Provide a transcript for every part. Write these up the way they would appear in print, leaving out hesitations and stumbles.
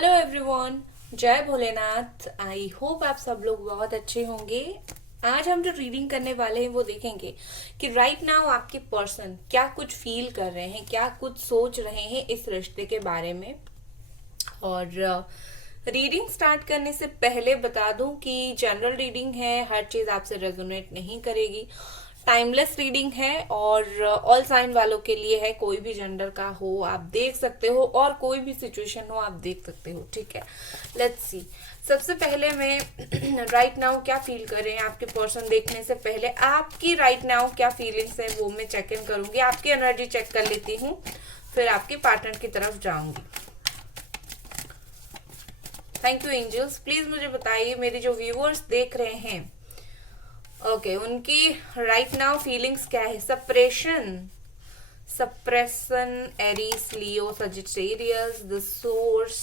Hello everyone, जय Bholenath. I hope आप सब लोग बहुत अच्छे होंगे। आज हम जो रीडिंग करने वाले हैं वो देखेंगे कि राइट नाउ आपके पर्सन क्या कुछ फील कर रहे हैं, क्या कुछ सोच रहे हैं इस रिश्ते के बारे में। और रीडिंग स्टार्ट करने से पहले बता दूं कि जनरल रीडिंग है, हर चीज आपसे रेजोनेट नहीं करेगी। टाइमलेस रीडिंग है और ऑल साइन वालों के लिए है। कोई भी जेंडर का हो आप देख सकते हो और कोई भी सिचुएशन हो आप देख सकते हो। ठीक है, लेट्स सी। सबसे पहले मैं राइट नाउ क्या फील कर रहे हैं आपके पर्सन देखने से पहले आपकी राइट नाउ क्या फीलिंग्स है वो मैं चेक इन करूंगी। आपकी एनर्जी चेक कर लेती हूँ, फिर आपके पार्टनर की तरफ जाऊंगी। Thank you angels. प्लीज मुझे बताइए मेरे जो व्यूअर्स देख रहे हैं, ओके उनकी राइट नाउ फीलिंग्स क्या है। Suppression, Aries, Leo, Sagittarius, the source.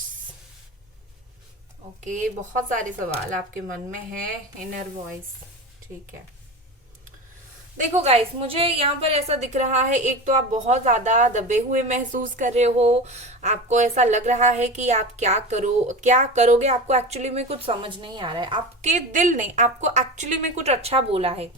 Okay, बहुत सारे सवाल आपके मन में है। इनर वॉइस, ठीक है। देखो गाइस, मुझे यहाँ पर ऐसा दिख रहा है, एक तो आप बहुत ज्यादा दबे हुए महसूस कर रहे हो। आपको ऐसा लग रहा है कि आप क्या करोगे, आपको एक्चुअली में कुछ समझ नहीं आ रहा है। आपके दिल ने आपको एक्चुअली में कुछ अच्छा बोला है,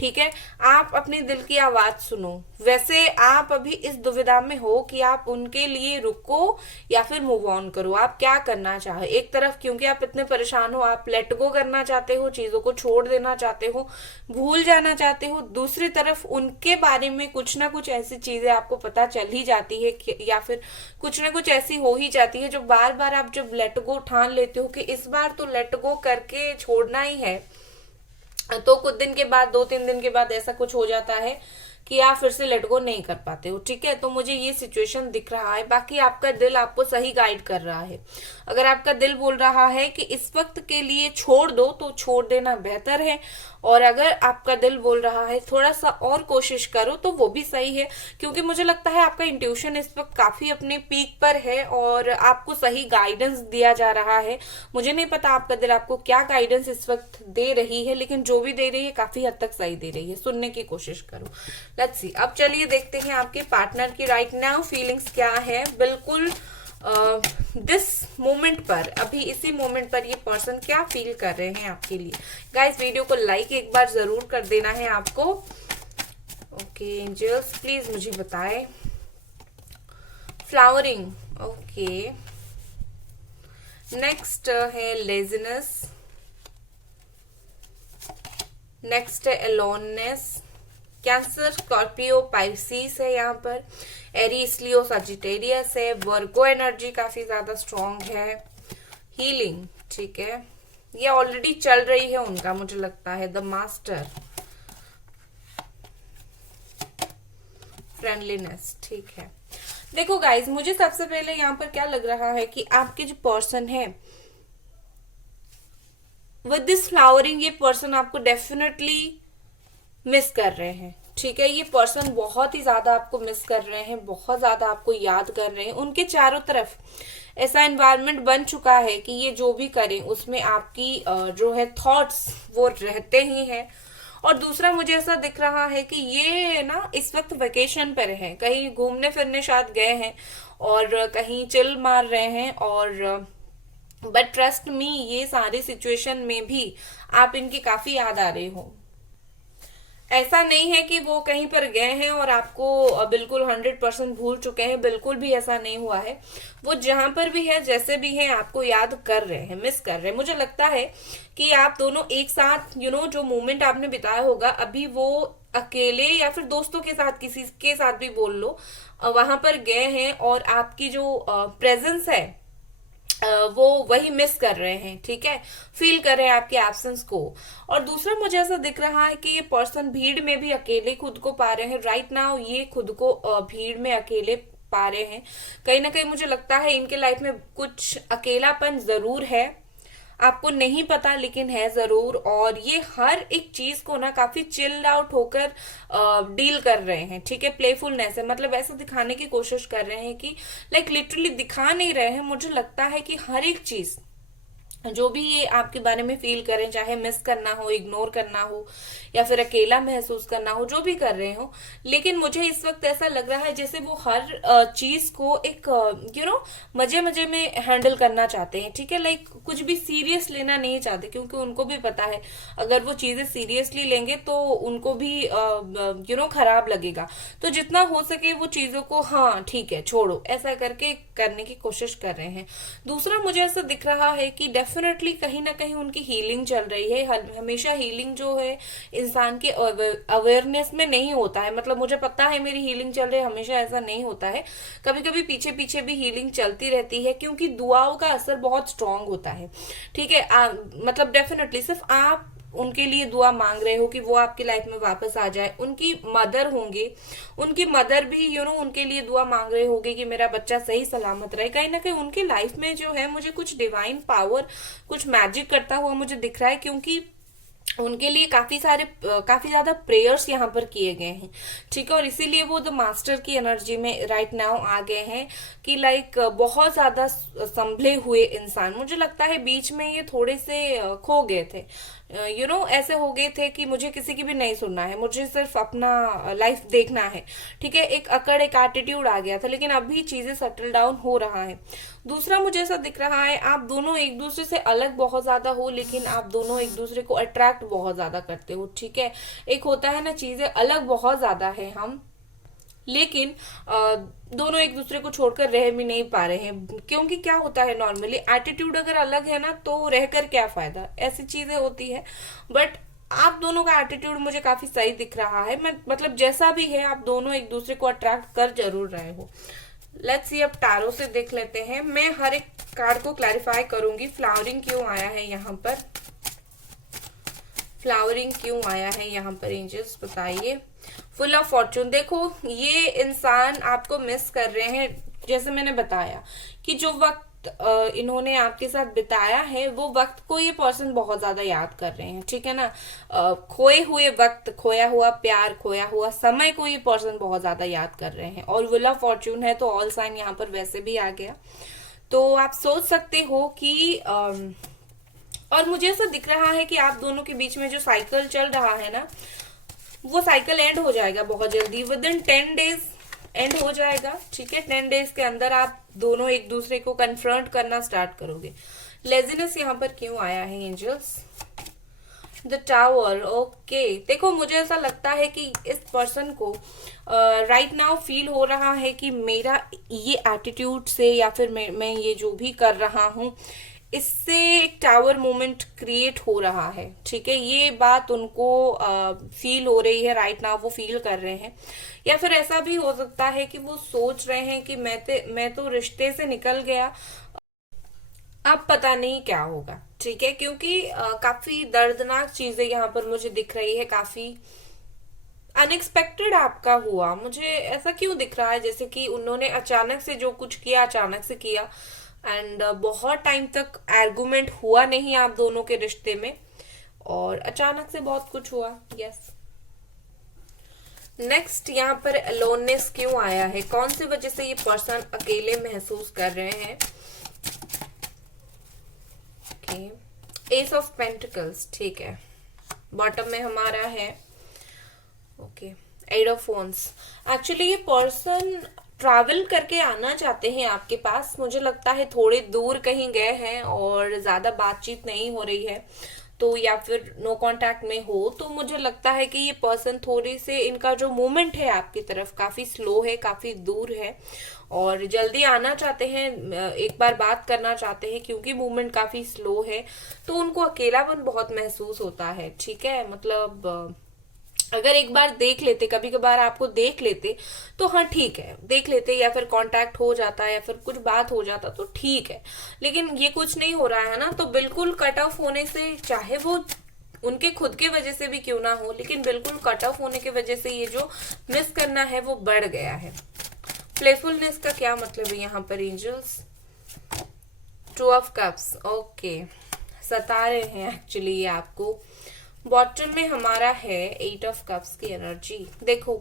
ठीक है। आप अपने दिल की आवाज सुनो। वैसे आप अभी इस दुविधा में हो कि आप उनके लिए रुको या फिर मूव ऑन करो। आप क्या करना चाहे, एक तरफ क्योंकि आप इतने परेशान हो, आप लेट गो करना चाहते हो, चीजों को छोड़ देना चाहते हो, भूल जाना चाहते हो। दूसरी तरफ उनके बारे में कुछ ना कुछ ऐसी चीजें आपको पता चल ही जाती है या फिर कुछ ना कुछ ऐसी हो ही जाती है जो बार बार आप जब लेट गो ठान लेते हो कि इस बार तो लेट गो करके छोड़ना ही है, तो कुछ दिन के बाद, 2-3 दिन के बाद ऐसा कुछ हो जाता है कि आप फिर से लेट गो नहीं कर पाते हो। ठीक है, तो मुझे ये सिचुएशन दिख रहा है। बाकी आपका दिल आपको सही गाइड कर रहा है। अगर आपका दिल बोल रहा है कि इस वक्त के लिए छोड़ दो तो छोड़ देना बेहतर है, और अगर आपका दिल बोल रहा है थोड़ा सा और कोशिश करो तो वो भी सही है। क्योंकि मुझे लगता है आपका इंट्यूशन इस वक्त काफी अपने पीक पर है और आपको सही गाइडेंस दिया जा रहा है। मुझे नहीं पता आपका दिल आपको क्या गाइडेंस इस वक्त दे रही है, लेकिन जो भी दे रही है काफी हद तक सही दे रही है। सुनने की कोशिश करो। लेट्स सी, अब चलिए देखते हैं आपके पार्टनर की राइट नाउ फीलिंग्स क्या है। बिल्कुल दिस मोमेंट पर, अभी इसी मोमेंट पर ये पर्सन क्या फील कर रहे हैं आपके लिए। गाइस, वीडियो को लाइक एक बार जरूर कर देना है आपको। ओके एंजल्स, प्लीज मुझे बताएं। Flowering, okay. नेक्स्ट है लेजीनेस, नेक्स्ट है अलोननेस। कैंसर, स्कॉर्पियो, पाइसिस है यहाँ पर। एरीज, लियो, सजिटेरियस है। वर्गो एनर्जी काफी ज्यादा स्ट्रॉन्ग है। हीलिंग, ठीक है, ये ऑलरेडी चल रही है उनका, मुझे लगता है। द मास्टर, फ्रेंडलीनेस, ठीक है। देखो गाइज, मुझे सबसे पहले यहाँ पर क्या लग रहा है कि आपके जो पर्सन है विद दिस फ्लावरिंग, ये पर्सन आपको डेफिनेटली मिस कर रहे हैं। ठीक है, ये पर्सन बहुत ही ज्यादा आपको मिस कर रहे हैं, बहुत ज्यादा आपको याद कर रहे हैं। उनके चारों तरफ ऐसा एनवायरनमेंट बन चुका है कि ये जो भी करें उसमें आपकी जो है थॉट्स वो रहते ही हैं। और दूसरा मुझे ऐसा दिख रहा है कि ये ना इस वक्त वेकेशन पर है, कहीं घूमने फिरने शायद गए हैं और कहीं चिल मार रहे हैं। और बट ट्रस्ट मी, ये सारी सिचुएशन में भी आप इनकी काफी याद आ रहे हो। ऐसा नहीं है कि वो कहीं पर गए हैं और आपको बिल्कुल 100% भूल चुके हैं, बिल्कुल भी ऐसा नहीं हुआ है। वो जहां पर भी है, जैसे भी है, आपको याद कर रहे हैं, मिस कर रहे हैं। मुझे लगता है कि आप दोनों एक साथ जो मोमेंट आपने बिताया होगा, अभी वो अकेले या फिर दोस्तों के साथ, किसी के साथ भी बोल लो, वहां पर गए हैं और आपकी जो प्रेजेंस है वो वही मिस कर रहे हैं। ठीक है, फील कर रहे हैं आपके एब्सेंस को। और दूसरा मुझे ऐसा दिख रहा है कि ये पर्सन भीड़ में भी अकेले खुद को पा रहे हैं। राइट नाउ ये खुद को भीड़ में अकेले पा रहे हैं। कहीं ना कहीं मुझे लगता है इनके लाइफ में कुछ अकेलापन जरूर है, आपको नहीं पता लेकिन है जरूर। और ये हर एक चीज को ना काफी चिल्ड आउट होकर डील कर रहे हैं। ठीक है, प्लेफुलनेस है, मतलब ऐसा दिखाने की कोशिश कर रहे हैं कि लाइक लिटरली दिखा नहीं रहे हैं। मुझे लगता है कि हर एक चीज जो भी ये आपके बारे में फील करें, चाहे मिस करना हो, इग्नोर करना हो, या फिर अकेला महसूस करना हो, जो भी कर रहे हो, लेकिन मुझे इस वक्त ऐसा लग रहा है जैसे वो हर चीज को एक मजे मजे में हैंडल करना चाहते हैं। ठीक है, लाइक कुछ भी सीरियस लेना नहीं चाहते, क्योंकि उनको भी पता है अगर वो चीजें सीरियसली लेंगे तो उनको भी खराब लगेगा। तो जितना हो सके वो चीजों को हाँ ठीक है छोड़ो ऐसा करके करने की कोशिश कर रहे हैं। दूसरा मुझे ऐसा दिख रहा है कि डेफिनेटली कहीं ना कहीं उनकी हीलिंग चल रही है। हमेशा हीलिंग जो है इंसान के अवेयरनेस में नहीं होता है, मतलब मुझे पता है मेरी हीलिंग चल रही है, हमेशा ऐसा नहीं होता है। कभी कभी पीछे पीछे भी हीलिंग चलती रहती है, क्योंकि दुआओं का असर बहुत स्ट्रांग होता है। ठीक है, मतलब डेफिनेटली सिर्फ आप उनके लिए दुआ मांग रहे हो कि वो आपकी लाइफ में वापस आ जाए, उनकी मदर होंगे, उनकी मदर भी उनके लिए दुआ मांग रहे होंगे कि मेरा बच्चा सही सलामत रहे। कहीं ना कहीं उनकी लाइफ में जो है मुझे कुछ डिवाइन पावर, कुछ मैजिक करता हुआ मुझे दिख रहा है, क्योंकि उनके लिए काफी ज्यादा प्रेयर्स यहाँ पर किए गए हैं। ठीक है, और इसीलिए वो द मास्टर की एनर्जी में राइट नाउ आ गए हैं कि लाइक बहुत ज्यादा संभले हुए इंसान। मुझे लगता है बीच में ये थोड़े से खो गए थे, ऐसे हो गए थे कि मुझे किसी की भी नहीं सुनना है, मुझे सिर्फ अपना लाइफ देखना है। ठीक है, एक अकड़, एक एटीट्यूड आ गया था, लेकिन अभी चीजें सेटल डाउन हो रहा है। दूसरा मुझे ऐसा दिख रहा है आप दोनों एक दूसरे से अलग बहुत ज्यादा हो, लेकिन आप दोनों एक दूसरे को अट्रैक्ट बहुत ज्यादा करते हो। ठीक है, एक होता है ना चीजें अलग बहुत ज्यादा है हम, लेकिन दोनों एक दूसरे को छोड़कर रह भी नहीं पा रहे हैं। क्योंकि क्या होता है नॉर्मली एटीट्यूड अगर अलग है ना तो रहकर क्या फायदा, ऐसी चीजें होती है। बट आप दोनों का एटीट्यूड मुझे काफी सही दिख रहा है। मैं मतलब जैसा भी है आप दोनों एक दूसरे को अट्रैक्ट कर जरूर रहे हो। लेट्स सी, अब टैरो से देख लेते हैं। मैं हर एक कार्ड को क्लैरिफाई करूंगी। फ्लावरिंग क्यों आया है यहाँ पर, फ्लावरिंग क्यों आया है यहाँ पर, एंजल्स बताइए। फुल ऑफ फॉर्चून, देखो ये इंसान आपको मिस कर रहे हैं। जैसे मैंने बताया कि जो वक्त इन्होंने आपके साथ बिताया है वो वक्त को ये पर्सन बहुत ज्यादा याद कर रहे हैं। ठीक है ना, खोए हुए वक्त, खोया हुआ प्यार, खोया हुआ समय को ये पर्सन बहुत ज्यादा याद कर रहे हैं। और व्हील ऑफ फॉर्चून है तो ऑल साइन यहाँ पर वैसे भी आ गया। तो आप सोच सकते हो कि और मुझे ऐसा दिख रहा है कि आप दोनों के बीच में जो साइकिल चल रहा है ना, वो साइकिल एंड हो जाएगा बहुत जल्दी, विद इन 10 डेज एंड हो जाएगा। ठीक है, 10 डेज के अंदर आप दोनों एक दूसरे को कन्फ्रंट करना स्टार्ट करोगे। लेजीनेस यहाँ पर क्यों आया है एंजल्स, द टावर। ओके, देखो मुझे ऐसा लगता है कि इस पर्सन को राइट नाउ फील हो रहा है कि मेरा ये एटीट्यूड से या फिर मैं ये जो भी कर रहा हूँ इससे एक टावर मोमेंट क्रिएट हो रहा है। ठीक है, ये बात उनको फील हो रही है राइट नाउ, वो फील कर रहे हैं। या फिर ऐसा भी हो सकता है कि वो सोच रहे हैं कि मैं तो रिश्ते से निकल गया, अब पता नहीं क्या होगा। ठीक है, क्योंकि काफी दर्दनाक चीजें यहाँ पर मुझे दिख रही है, काफी अनएक्सपेक्टेड आपका हुआ। मुझे ऐसा क्यों दिख रहा है जैसे कि उन्होंने अचानक से जो कुछ किया अचानक से किया, एंड बहुत टाइम तक आर्गुमेंट हुआ नहीं आप दोनों के रिश्ते में, और अचानक से बहुत कुछ हुआ। यस, नेक्स्ट यहाँ पर अलोननेस क्यों आया है, कौन सी वजह से ये पर्सन अकेले महसूस कर रहे हैं। एस ऑफ पेंटिकल्स, ठीक है, बॉटम में हमारा है। Okay, eight of phones. Actually ये पर्सन ट्रैवल करके आना चाहते हैं आपके पास। मुझे लगता है थोड़े दूर कहीं गए हैं और ज्यादा बातचीत नहीं हो रही है, तो या फिर नो कांटेक्ट में हो, तो मुझे लगता है कि ये पर्सन थोड़े से, इनका जो मूवमेंट है आपकी तरफ काफी स्लो है, काफी दूर है, और जल्दी आना चाहते हैं, एक बार बात करना चाहते हैं, क्योंकि मूवमेंट काफी स्लो है तो उनको अकेलापन बहुत महसूस होता है। ठीक है, मतलब अगर एक बार देख लेते, कभी कभार आपको देख लेते तो हाँ ठीक है, देख लेते या फिर कांटेक्ट हो जाता या फिर कुछ बात हो जाता तो ठीक है, लेकिन ये कुछ नहीं हो रहा है ना, तो बिल्कुल कट ऑफ होने से, चाहे वो उनके खुद के वजह से भी क्यों ना हो, लेकिन बिल्कुल कट ऑफ होने की वजह से ये जो मिस करना है वो बढ़ गया है। प्लेफुलनेस का क्या मतलब है यहाँ पर एंजल्स, 2 ऑफ कप्स। ओके, सता रहे हैं एक्चुअली ये आपको। बॉटम में हमारा है 8 ऑफ कप्स की एनर्जी। देखो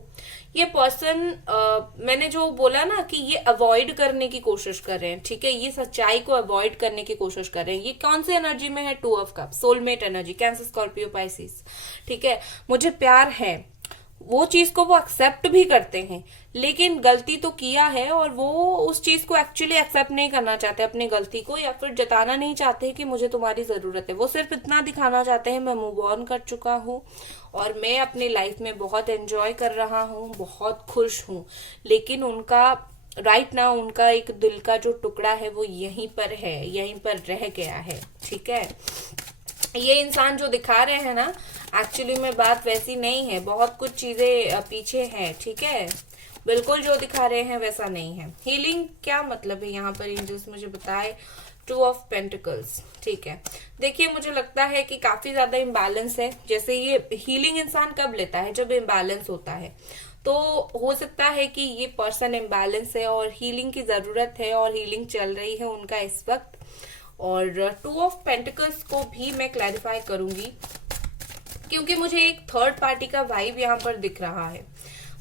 ये पर्सन, मैंने जो बोला ना कि ये अवॉइड करने की कोशिश कर रहे हैं, ठीक है, ये सच्चाई को अवॉइड करने की कोशिश कर रहे हैं। ये कौन सी एनर्जी में है? 2 of cups, soulmate energy, cancer Scorpio Pisces, ठीक है। मुझे प्यार है, वो चीज को वो एक्सेप्ट भी करते हैं, लेकिन गलती तो किया है और वो उस चीज को एक्चुअली एक्सेप्ट नहीं करना चाहते अपनी गलती को, या फिर जताना नहीं चाहते कि मुझे तुम्हारी जरूरत है। वो सिर्फ इतना दिखाना चाहते हैं मैं मूव ऑन कर चुका हूँ और मैं अपनी लाइफ में बहुत एंजॉय कर रहा हूँ, बहुत खुश हूँ। लेकिन उनका राइट नाउ उनका एक दिल का जो टुकड़ा है वो यहीं पर है, यहीं पर रह गया है, ठीक है। ये इंसान जो दिखा रहे हैं ना, एक्चुअली में बात वैसी नहीं है, बहुत कुछ चीजें पीछे हैं, ठीक है। बिल्कुल जो दिखा रहे हैं वैसा नहीं है। हीलिंग क्या मतलब है यहाँ पर, एंजल्स मुझे बताए। 2 ऑफ पेंटिकल्स, ठीक है। देखिए मुझे लगता है कि काफी ज्यादा इम्बैलेंस है। जैसे ये हीलिंग इंसान कब लेता है? जब इम्बैलेंस होता है। तो हो सकता है कि ये पर्सन इम्बैलेंस है और हीलिंग की जरूरत है और हीलिंग चल रही है उनका इस वक्त। और 2 ऑफ पेंटिकल्स को भी मैं क्लैरिफाई करूंगी, क्योंकि मुझे एक थर्ड पार्टी का वाइब यहाँ पर दिख रहा है,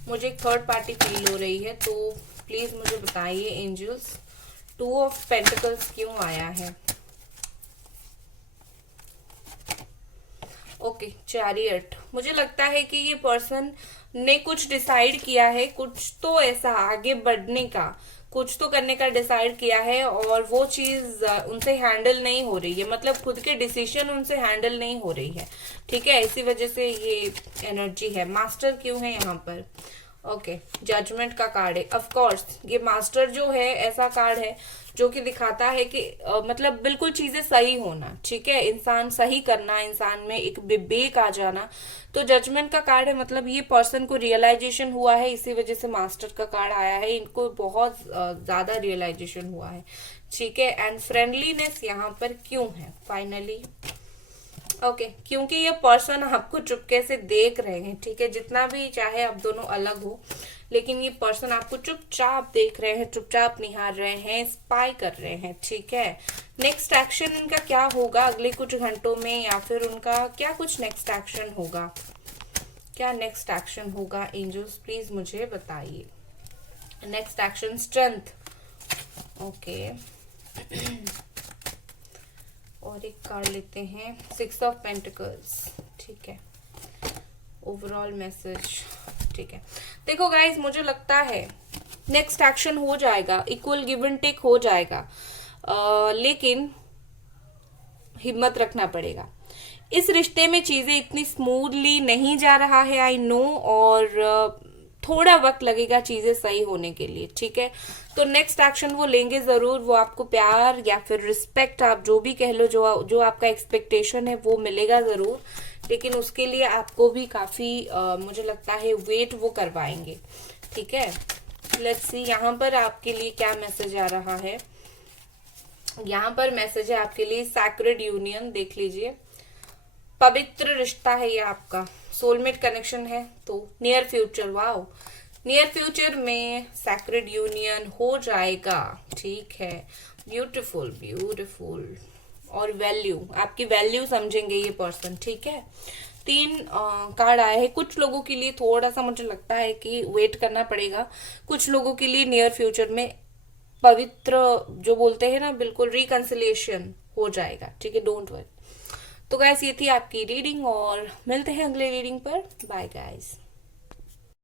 मुझे एक थर्ड पार्टी फील हो रही है। तो प्लीज मुझे बताइए एंजल्स, 2 ऑफ पेंटिकल्स क्यों आया है? Okay, chariot. मुझे लगता है कि ये पर्सन ने कुछ डिसाइड किया है, कुछ तो ऐसा आगे बढ़ने का, कुछ तो करने का डिसाइड किया है और वो चीज उनसे हैंडल नहीं हो रही है, मतलब खुद के डिसीजन उनसे हैंडल नहीं हो रही है, ठीक है। इसी वजह से ये एनर्जी है। मास्टर क्यों है यहाँ पर? ओके, जजमेंट का कार्ड है। ऑफ कोर्स ये मास्टर जो है ऐसा कार्ड है जो कि दिखाता है कि मतलब बिल्कुल चीजें सही होना, ठीक है, इंसान सही करना, इंसान में एक विवेक आ जाना। तो जजमेंट का कार्ड है, मतलब ये पर्सन को रियलाइजेशन हुआ है, इसी वजह से मास्टर का कार्ड आया है। इनको बहुत ज्यादा रियलाइजेशन हुआ है, ठीक है। एंड फ्रेंडलीनेस यहाँ पर क्यों है फाइनली? ओके, क्योंकि ये पर्सन आपको चुपके से देख रहे हैं, ठीक है। जितना भी चाहे आप दोनों अलग हो, लेकिन ये पर्सन आपको चुपचाप देख रहे हैं, चुपचाप निहार रहे हैं, स्पाई कर रहे हैं, ठीक है। नेक्स्ट एक्शन इनका क्या होगा अगले कुछ घंटों में, या फिर उनका क्या कुछ नेक्स्ट एक्शन होगा? क्या नेक्स्ट एक्शन होगा एंजल्स, प्लीज मुझे बताइए। Next action strength, okay. और एक कार्ड लेते हैं, 6 ऑफ पेंटिकल्स, ठीक है। ओवरऑल मैसेज, ठीक है। देखो गाइज, मुझे लगता है नेक्स्ट एक्शन हो जाएगा, इक्वल गिव एंड टेक हो जाएगा, लेकिन हिम्मत रखना पड़ेगा। इस रिश्ते में चीजें इतनी स्मूथली नहीं जा रहा है, आई नो, और थोड़ा वक्त लगेगा चीजें सही होने के लिए, ठीक है। तो नेक्स्ट एक्शन वो लेंगे जरूर, वो आपको प्यार या फिर रिस्पेक्ट, आप जो भी कह लो, जो आपका एक्सपेक्टेशन है वो मिलेगा जरूर, लेकिन उसके लिए आपको भी काफी मुझे लगता है वेट वो करवाएंगे, ठीक है। लेट्स सी यहाँ पर आपके लिए क्या मैसेज आ रहा है। यहाँ पर मैसेज है आपके लिए सैक्रेड यूनियन, देख लीजिए, पवित्र रिश्ता है ये आपका, सोलमेट कनेक्शन है। तो near future, wow, near future में सैक्रेड यूनियन हो जाएगा, ठीक है। Beautiful beautiful. और वैल्यू, आपकी वैल्यू समझेंगे ये पर्सन, ठीक है। 3 कार्ड आए हैं। कुछ लोगों के लिए थोड़ा सा मुझे लगता है कि वेट करना पड़ेगा, कुछ लोगों के लिए नियर फ्यूचर में पवित्र जो बोलते हैं ना, बिल्कुल रिकंसिलिएशन हो जाएगा, ठीक है, डोंट वरी। तो गाइस ये थी आपकी रीडिंग और मिलते हैं अगले रीडिंग पर। Bye guys.